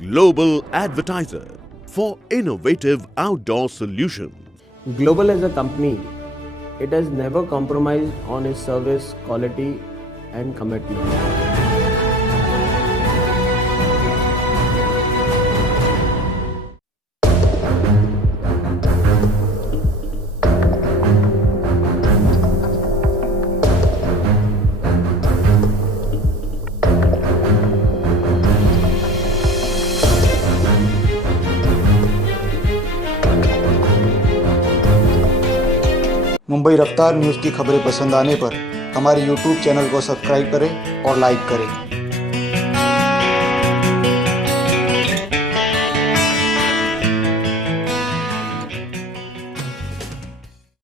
Global Advertiser for innovative outdoor solutions. Global as a company, it has never compromised on its service quality and commitment. Mumbai रफ्तार news की खबरें पसंद आने पर हमारे YouTube चैनल को सब्सक्राइब करें और लाइक करें।